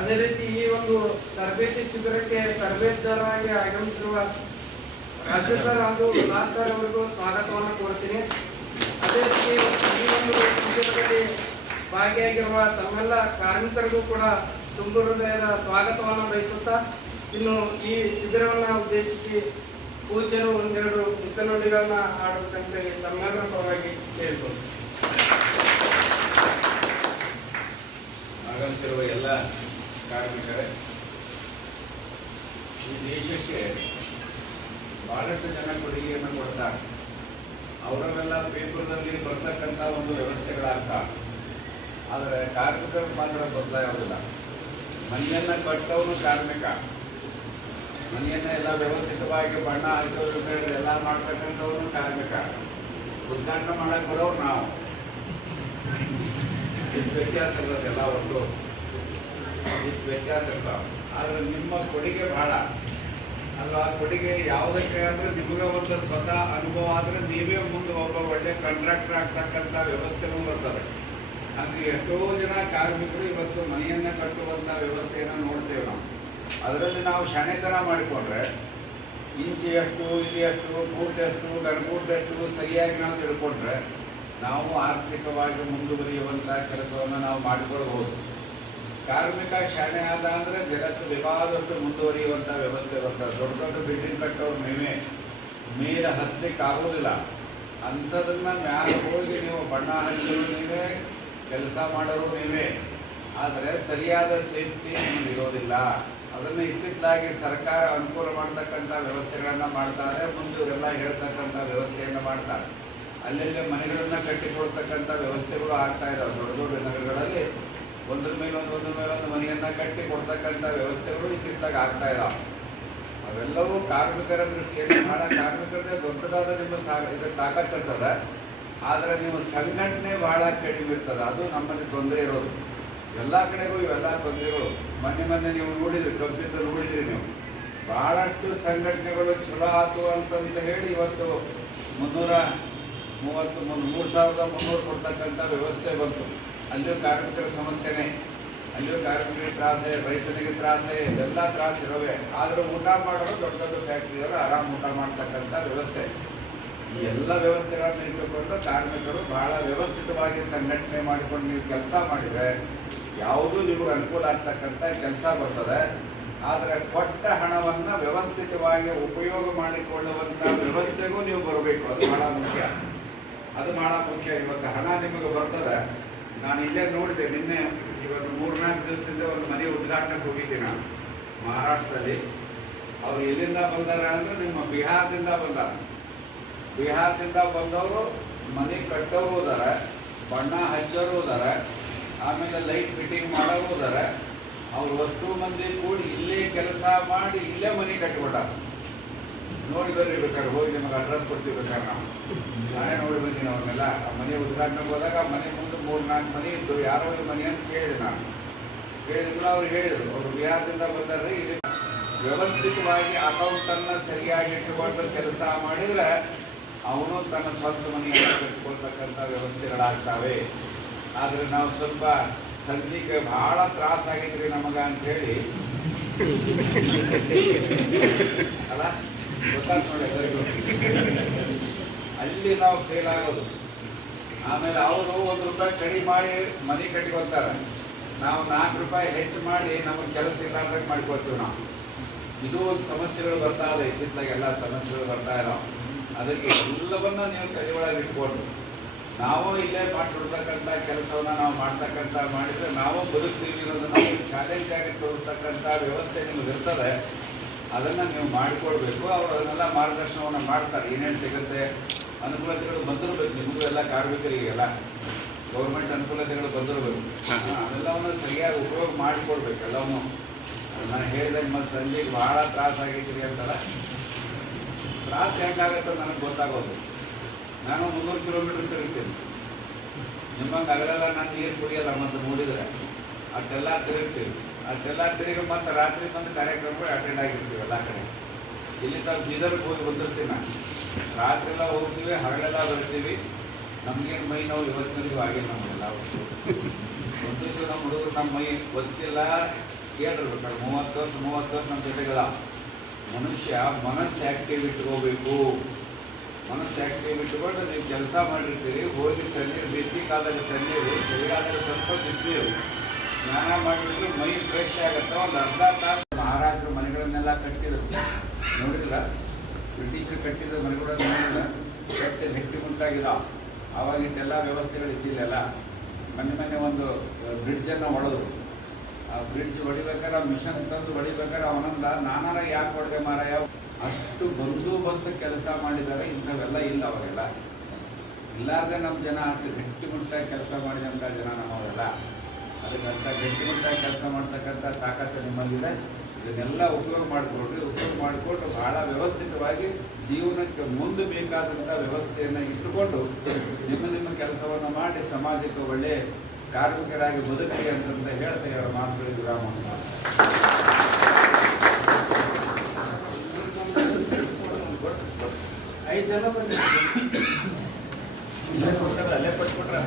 ಅದೇ ರೀತಿ ಈ ಒಂದು ತರಬೇತಿ ಶಿಬಿರಕ್ಕೆ ತರಬೇತುದಾರರಾಗಿ ಆಗಮಿಸಿರುವ ರಾಜ್ಯಪಾಲ ಹಾಗೂ ಉಲ್ಲಾಸ್ಕರ್ ಅವರಿಗೂ ಸ್ವಾಗತವನ್ನು ಕೋರ್ತೀನಿ ಅದೇ ರೀತಿ ಈ ಒಂದು ಶಿಬಿರದಲ್ಲಿ ಭಾಗಿಯಾಗಿರುವ ತಮ್ಮೆಲ್ಲ ಕಾರ್ಮಿಕರಿಗೂ ಕೂಡ ತುಂಬ ಹೃದಯದ ಸ್ವಾಗತವನ್ನು ಬಯಸುತ್ತಾ ಇನ್ನು ಈ ಶಿಬಿರವನ್ನು ಉದ್ದೇಶಿಸಿ ಪೂಜ್ಯರು ಒಂದೆರಡು ಮಿತನುಡಿಗಳನ್ನ ಆಡುವುದಂತ ಹೇಳಿ ತಮ್ಮೆಲ್ಲರ ಪರವಾಗಿ ಕೇಳ್ಬೋದು. ಆಗಮಿಸಿರುವ ಎಲ್ಲ ಕಾರ್ಮಿಕರೇ, ಈ ದೇಶಕ್ಕೆ ಬಹಳಷ್ಟು ಜನ ಕೊಡುಗೆಯನ್ನು ಕೊಡ್ತಾರೆ. ಅವರವೆಲ್ಲ ಪೇಪರ್ದಲ್ಲಿ ಬರ್ತಕ್ಕಂಥ ಒಂದು ವ್ಯವಸ್ಥೆಗಳಾಗ್ತ, ಆದರೆ ಕಾರ್ಮಿಕರ ಮಾತ್ರ ಬದಲಾಗೋದಿಲ್ಲ ಮನೆಯನ್ನು ಕಟ್ಟವನು ಕಾರ್ಮಿಕ. ಮನೆಯನ್ನು ಎಲ್ಲ ವ್ಯವಸ್ಥಿತವಾಗಿ ಬಣ್ಣ ಹಾಕೋದು ಎಲ್ಲ ಮಾಡ್ತಕ್ಕಂಥವ್ರು ಕಾರ್ಮಿಕ. ಉದ್ಘಾಟನೆ ಮಾಡಕ್ಕೆ ಬರೋರು ನಾವು. ವ್ಯತ್ಯಾಸ ಇರೋದೆಲ್ಲ ಒಂದು. ವ್ಯತ್ಯಾಸ ಇರ್ತಾವೆ ಆದರೆ ನಿಮ್ಮ ಕೊಡುಗೆ ಬಹಳ ಅಲ್ವಾ ಕೊಡುಗೆ ಯಾವುದಕ್ಕೆ ಅಂದ್ರೆ ನಿಮಗೆ ಒಂದು ಸ್ವತಃ ಅನುಭವ ಆದ್ರೆ ನೀವೇ ಮುಂದೆ ಒಬ್ಬ ಒಳ್ಳೆ ಕಾಂಟ್ರಾಕ್ಟರ್ ಆಗ್ತಕ್ಕಂಥ ವ್ಯವಸ್ಥೆನೂ ಬರ್ತದೆ ಅಂದ್ರೆ ಎಷ್ಟೋ ಜನ ಕಾರ್ಮಿಕರು ಇವತ್ತು ಮನೆಯನ್ನ ಕಟ್ಟುವಂತ ವ್ಯವಸ್ಥೆಯನ್ನು ನೋಡ್ತೇವೆ ನಾವು. ಅದರಲ್ಲಿ ನಾವು ಶಾಣೆತನ ಮಾಡಿಕೊಂಡ್ರೆ ಇಂಚು ಎಷ್ಟು, ಇಲ್ಲಿ ಎಷ್ಟು, ಫೂಟ್ ಎಷ್ಟು ಗನ್ಫೂಟ್ ಎಷ್ಟು ಸರಿಯಾಗಿ ನಾವು ತಿಳ್ಕೊಂಡ್ರೆ ನಾವು ಆರ್ಥಿಕವಾಗಿ ಮುಂದುವರಿಯುವಂಥ ಕೆಲಸವನ್ನು ನಾವು ಮಾಡಿಕೊಳ್ಬಹುದು ಕಾರ್ಮಿಕ ಶಾಣೆ ಆದ ಅಂದರೆ ಜಗತ್ತು ಬೇಕಾದಷ್ಟು ಮುಂದುವರಿಯುವಂಥ ವ್ಯವಸ್ಥೆ ಬರ್ತದೆ ದೊಡ್ಡ ದೊಡ್ಡ ಬಿಲ್ಡಿಂಗ್ ಕಟ್ಟೋರು ಮೇಮೆ ಮೇಲೆ ಹತ್ತಲಿಕ್ಕೆ ಆಗೋದಿಲ್ಲ ಅಂಥದನ್ನ ಮ್ಯಾಲ ಹೋಗಿ ನೀವು ಬಣ್ಣ ಹಚ್ಚೋರು ನೀವೇ ಕೆಲಸ ಮಾಡೋರು ನೀವೇ ಆದರೆ ಸರಿಯಾದ ಸೇಫ್ಟಿ ಇರೋದಿಲ್ಲ. ಅದನ್ನು ಇತ್ತಿತ್ತಲಾಗಿ ಸರ್ಕಾರ ಅನುಕೂಲ ಮಾಡ್ತಕ್ಕಂಥ ವ್ಯವಸ್ಥೆಗಳನ್ನು ಮಾಡ್ತಾರೆ, ಮುಂದೆ ಇವರೆಲ್ಲ ಹೇಳ್ತಕ್ಕಂಥ ವ್ಯವಸ್ಥೆಯನ್ನು ಮಾಡ್ತಾರೆ. ಅಲ್ಲೆಲ್ಲೇ ಮನೆಗಳನ್ನು ಕಟ್ಟಿಕೊಡ್ತಕ್ಕಂಥ ವ್ಯವಸ್ಥೆಗಳು ಆಗ್ತಾ ಇದಾವೆ. ದೊಡ್ಡ ದೊಡ್ಡ ನಗರಗಳಲ್ಲಿ ಒಂದ್ರ ಮೇಲೊಂದು ಒಂದು, ಒಂದ್ರ ಮೇಲೆ ಒಂದು ಮನೆಯನ್ನ ಕಟ್ಟಿ ಕೊಡ್ತಕ್ಕಂಥ ವ್ಯವಸ್ಥೆಗಳು ಇತ್ತಿತ್ತಲಾಗಿ ಆಗ್ತಾ ಇದಾವೆ ಅವೆಲ್ಲವೂ ಕಾರ್ಮಿಕರ ದೃಷ್ಟಿಯಲ್ಲಿ ಬಹಳ ಕಾರ್ಮಿಕರದೇ ದೊಡ್ಡದಾದ ನಿಮ್ಮ ತಾಕತ್ತಿರ್ತದ ಆದರೆ ನೀವು ಸಂಘಟನೆ ಬಹಳ ಕಡಿಮೆ ಇರ್ತದೆ. ಅದು ನಮ್ಮಲ್ಲಿ ತೊಂದರೆ ಇರೋದು. ಎಲ್ಲ ಕಡೆಗೂ ಇವೆಲ್ಲ ತೊಂದರೆಗಳು ಮೊನ್ನೆ ಮೊನ್ನೆ ನೀವು ನೋಡಿದ್ರಿ ಕಬ್ಬಿಂದ ನೋಡಿದ್ರಿ ನೀವು. ಬಹಳಷ್ಟು ಸಂಘಟನೆಗಳು ಚಲೋ ಆತು ಅಂತಂತ ಹೇಳಿ ಇವತ್ತು ಮುನ್ನೂರ ಮೂವತ್ತು ಮೂರು ಸಾವಿರದ ಮುನ್ನೂರು ಕೊಡ್ತಕ್ಕಂಥ ವ್ಯವಸ್ಥೆ ಬಂತು. ಅಲ್ಲಿಯೂ ಕಾರ್ಮಿಕರ ಸಮಸ್ಯೆನೇ, ಅಲ್ಲಿಯೂ ಕಾರ್ಮಿಕರಿಗೆ ತ್ರಾಸೆ, ರೈತನಿಗೆ ತ್ರಾಸೆ ಎಲ್ಲ ತ್ರಾಸ ಇರೋವೆ. ಆದರೂ ಊಟ ಮಾಡೋರು ದೊಡ್ಡ ದೊಡ್ಡ ಫ್ಯಾಕ್ಟ್ರಿಯವರು ಆರಾಮ ಊಟ ಮಾಡ್ತಕ್ಕಂಥ ವ್ಯವಸ್ಥೆ. ಈ ಎಲ್ಲ ವ್ಯವಸ್ಥೆಗಳನ್ನು ಇಟ್ಟುಕೊಂಡು ಕಾರ್ಮಿಕರು ಬಹಳ ವ್ಯವಸ್ಥಿತವಾಗಿ ಸಂಘಟನೆ ಮಾಡಿಕೊಂಡು ನೀವು ಕೆಲಸ ಮಾಡಿದರೆ ಯಾವುದೂ ನಿಮಗೆ ಅನುಕೂಲ ಆಗ್ತಕ್ಕಂಥ ಕೆಲಸ ಬರ್ತದೆ. ಆದರೆ ಕೊಟ್ಟ ಹಣವನ್ನು ವ್ಯವಸ್ಥಿತವಾಗಿ ಉಪಯೋಗ ಮಾಡಿಕೊಳ್ಳುವಂಥ ವ್ಯವಸ್ಥೆಗೂ ನೀವು ಬರಬೇಕು. ಅದು ಬಹಳ ಮುಖ್ಯ. ಅದು ಬಹಳ ಮುಖ್ಯ. ಇವತ್ತು ಹಣ ನಿಮಗೆ ಬರ್ತದೆ. ನಾನು ಇಲ್ಲೇ ನೋಡಿದೆ, ನಿನ್ನೆ ಇವತ್ತು ಮೂರ್ನಾಲ್ಕು ದಿವಸದಿಂದ ಒಂದು ಮನೆ ಉದ್ಘಾಟನೆಗೆ ಹೋಗಿದ್ದೆ ನಾನು, ಮಹಾರಾಷ್ಟ್ರದಲ್ಲಿ. ಅವ್ರು ಎಲ್ಲಿಂದ ಬಂದಾರ ಅಂದ್ರೆ ನಿಮ್ಮ ಬಿಹಾರದಿಂದ ಬಂದಾರ. ಬಿಹಾರದಿಂದ ಬಂದವರು ಮನೆ ಕಟ್ಟೋರು ಹೋದಾರ, ಬಣ್ಣ ಹಚ್ಚೋರು ಹೋದಾರ, ಆಮೇಲೆ ಲೈಟ್ ಫಿಟ್ಟಿಂಗ್ ಮಾಡೋರು ಹೋದಾರ. ಅವ್ರು ಅಷ್ಟು ಮಂದಿ ಕೂಡಿ ಇಲ್ಲೇ ಕೆಲಸ ಮಾಡಿ ಇಲ್ಲೇ ಮನೆ ಕಟ್ಟಿಬಿಟ್ಟಾರ. ನೋಡಿ ಬರ್ರಿ ಬೇಕಾದ್ರೆ ಹೋಗಿ ನಿಮಗೆ ಅಡ್ರೆಸ್ ಕೊಡ್ತೀವಿ ಬೇಕಾದ್ರೆ ನಾವು. ನಾನೇ ನೋಡಿ ಬಂದೀನಿ ಅವ್ರನ್ನೆಲ್ಲ. ಆ ಮನೆ ಉದ್ಘಾಟನೆಗೆ ಹೋದಾಗ ಮನೆ ಮುಂದೆ ಮೂರು ನಾಲ್ಕು ಮನೆ ಇದ್ದು ಯಾರೋ ಮನೆ ಅಂತ ಕೇಳಿದೆ ನಾನು. ಕೇಳಿದ್ರು ಅವ್ರು ಹೇಳಿದರು, ಅವರು ಬಿಹಾರದಿಂದ ಬಂದರೆ ಇಲ್ಲಿ ವ್ಯವಸ್ಥಿತವಾಗಿ ಅಕೌಂಟನ್ನು ಸರಿಯಾಗಿ ಇಟ್ಟುಕೊಂಡು ಕೆಲಸ ಮಾಡಿದ್ರೆ ಅವನು ತನ್ನ ಸ್ವಂತ ಮನೆಯನ್ನು ಕಟ್ಟಿಕೊಳ್ತಕ್ಕಂಥ ವ್ಯವಸ್ಥೆಗಳಾಗ್ತವೆ. ಆದರೆ ನಾವು ಸ್ವಲ್ಪ ಸಂಜೆಗೆ ಬಹಳ ತ್ರಾಸ ಆಗಿದ್ರಿ ನಮಗ ಅಂತ ಹೇಳಿ ಅಲ್ಲ, ಗೊತ್ತಾಗ್ತದೆ ಅಲ್ಲಿ ನಾವು ಫೇಲ್ ಆಗೋದು. ಆಮೇಲೆ ಅವರು ಒಂದು ರೂಪಾಯಿ ಕಡಿಮೆ ಮಾಡಿ ಮನೆ ಕಟ್ಕೊತಾರೆ ನಾವು ನಾಲ್ಕು ರೂಪಾಯಿ ಹೆಚ್ಚು ಮಾಡಿ ನಮಗೆ ಕೆಲಸ ಇಲ್ಲಾರ್ದಾಗ ಮಾಡ್ಕೊಳ್ತೀವಿ ನಾವು. ಇದು ಒಂದು ಸಮಸ್ಯೆಗಳು ಬರ್ತಾ ಇದೆ ಇತ್ತಿತ್ತಲಾಗ ಎಲ್ಲ ಸಮಸ್ಯೆಗಳು ಬರ್ತಾ ಇದಾವೆ. ಅದಕ್ಕೆ ಎಲ್ಲವನ್ನ ನೀವು ತಲೆ ಒಳಗೆ ಇಟ್ಕೊಂಡು, ನಾವು ಇಲ್ಲೇ ಮಾಡಿಬಿಡ್ತಕ್ಕಂಥ ಕೆಲಸವನ್ನ ನಾವು ಮಾಡ್ತಕ್ಕಂಥ ಮಾಡಿದ್ರೆ ನಾವು ಬದುಕ್ತೀವಿ ಅನ್ನೋದನ್ನ ಚಾಲೆಂಜ್ ಆಗಿ ತೋರ್ತಕ್ಕಂಥ ವ್ಯವಸ್ಥೆ ನಿಮ್ಗೆ ಇರ್ತದೆ. ಅದನ್ನ ನೀವು ಮಾಡಿಕೊಳ್ಬೇಕು. ಅವರು ಅದನ್ನೆಲ್ಲ ಮಾರ್ಗದರ್ಶನವನ್ನು ಮಾಡ್ತಾರೆ. ಏನೇನು ಸಿಗುತ್ತೆ ಅನುಕೂಲತೆಗಳು ಬಂದಿರಬೇಕು. ನಿಮಗೂ ಎಲ್ಲ ಕಾರ್ಮಿಕರಿಗೆಲ್ಲ ಗೌರ್ಮೆಂಟ್ ಅನುಕೂಲತೆಗಳು ಬಂದಿರಬೇಕು. ಅದೆಲ್ಲವನ್ನು ಸರಿಯಾಗಿ ಉಪಯೋಗ ಮಾಡಿಕೊಡ್ಬೇಕು. ಎಲ್ಲವನ್ನು. ನಾನು ಹೇಳಿದಂಗೆ ಮತ್ತು ಸಂಜೆಗೆ ಭಾಳ ತ್ರಾಸ ಆಗೈತಿ ಅಂತಲ್ಲ. ತ್ರಾಸ ಹೆಂಗಾಗತ್ತೆ ನನಗೆ ಗೊತ್ತಾಗೋದು. ನಾನು ಮುನ್ನೂರು ಕಿಲೋಮೀಟರ್ ತಿರುಗ್ತೀನಿ. ನಿಮ್ಮಂಗೆ ಅಗಲೆಲ್ಲ ನಾನು ನೀರು ಕುಡಿಯಲ್ಲ ಮತ್ತು ನೋಡಿದರೆ ಅಷ್ಟೆಲ್ಲ ತಿರುಗ್ತೀವಿ ಅಷ್ಟೆಲ್ಲ ತಿರುಗಿ ಮತ್ತು ರಾತ್ರಿ ಬಂದು ಕಾರ್ಯಕ್ರಮಗಳು ಅಟೆಂಡ್ ಆಗಿರ್ತೀವಿ ಎಲ್ಲ ಕಡೆ. ಇಲ್ಲಿ ತಾವು ಬೀದರ್ಗೆ ಹೋಗಿ ಬಂದಿರ್ತೀನಿ? ನಾನು ರಾತ್ರಿ ಎಲ್ಲ ಹೋಗ್ತೀವಿ, ಹರಳೆಲ್ಲ ಬರ್ತೀವಿ. ನಮಗೇನು ಮೈ ನಾವು ಇವತ್ತಿನವರೆಗೂ ಆಗಿಲ್ಲ ನಮಗೆಲ್ಲ ಒಂದು ದಿವಸ ನಮ್ಮ ಹುಡುಗರು ನಮ್ಮ ಮೈ ಗೊತ್ತಿಲ್ಲ. ಕೇಳಿರ್ಬೇಕಾದ್ರೆ ಮೂವತ್ತು ವರ್ಷ ಮೂವತ್ತು ವರ್ಷ ನಮ್ಮ ಜೊತೆಗಲ್ಲ. ಮನುಷ್ಯ ಮನಸ್ಸು ಆ್ಯಕ್ಟಿವ್ ಇಟ್ಕೋಬೇಕು. ಮನಸ್ಸು ಆ್ಯಕ್ಟಿವ್ ಇಟ್ಕೊಂಡು ನೀವು ಕೆಲಸ ಮಾಡಿರ್ತೀರಿ, ಹೋಗಿ ತಣ್ಣೀರು ಬಿಸಿ ಕಾಲದಲ್ಲಿ ತಣ್ಣೀರು, ಚಳಿಗಾಲದಲ್ಲಿ ಸ್ವಲ್ಪ ಬಿಸಿಲು ಸ್ನಾನ ಮಾಡಿದ್ರೆ ಮೈ ಫ್ರೆಶ್ ಆಗುತ್ತೆ. ಒಂದು ಅರ್ಧ ತಾಸು ಮಹಾರಾಜರು ಮನೆಗಳನ್ನೆಲ್ಲ ಕಟ್ಟಿದ್ರು ನೋಡಿಲ್ಲ ಬ್ರಿಟಿಷರು ಕಟ್ಟಿದ ಮನೆಗಳ ಕಟ್ಟಿ ಗಟ್ಟಿ ಮುಂತಾಗಿದ ಆವಾಗ ಇಷ್ಟೆಲ್ಲ ವ್ಯವಸ್ಥೆಗಳು ಇದ್ದಿಲ್ಲ ಮೊನ್ನೆ ಮೊನ್ನೆ ಒಂದು ಬ್ರಿಡ್ಜನ್ನು ಹೊಡೆದು ಆ ಬ್ರಿಡ್ಜ್ ಹೊಡಿಬೇಕಾದ್ರೆ ಮಿಷನ್ ತಂದು ಹೊಡಿಬೇಕಾದ್ರೆ ಅವನಂದ, ನಾನಾರ ಯಾಕೆ ಹೊಡೆದೆ ಮಾರಾಯ? ಅಷ್ಟು ಬಂದೋಬಸ್ತ್ ಕೆಲಸ ಮಾಡಿದ್ದಾರೆ ಇಂಥವೆಲ್ಲ ಇಲ್ಲ ಅವರೆಲ್ಲ. ಇಲ್ಲಾರ್ದೆ ನಮ್ಮ ಜನ ಅಷ್ಟು ಗಟ್ಟಿಮುಟ್ಟಾಗಿ ಕೆಲಸ ಮಾಡಿದಂಥ ಜನ ನಮ್ಮವರೆಲ್ಲ. ಗಟ್ಟಿ ಗಟ್ಟಿಮುಟ್ಟಾಗಿ ಕೆಲಸ ಮಾಡ್ತಕ್ಕಂಥ ತಾಕತ್ತು ನಿಮ್ಮಲ್ಲಿದೆ. ಇದನ್ನೆಲ್ಲ ಉಪಯೋಗ ಮಾಡಿಕೊಡ್ರಿ ಉಪಯೋಗ ಮಾಡಿಕೊಂಡು ಬಹಳ ವ್ಯವಸ್ಥಿತವಾಗಿ ಜೀವನಕ್ಕೆ ಮುಂದೆ ಬೇಕಾದಂಥ ವ್ಯವಸ್ಥೆಯನ್ನು ಇಟ್ಟುಕೊಂಡು ನಿಮ್ಮ ನಿಮ್ಮ ಕೆಲಸವನ್ನು ಮಾಡಿ ಸಮಾಜಕ್ಕೆ ಒಳ್ಳೆಯ ಕಾರ್ಮಿಕರಾಗಿ ಬದುಕಲಿ ಅಂತಂತ ಹೇಳ್ತಾ ಅವರ ಮಾತುಗಳಿಗೆ ವಿರಾಮ ಐದು ಜನ ಬಂದ ಅಲ್ಲೇ ಕೊಟ್ಬಿಟ್ರೆ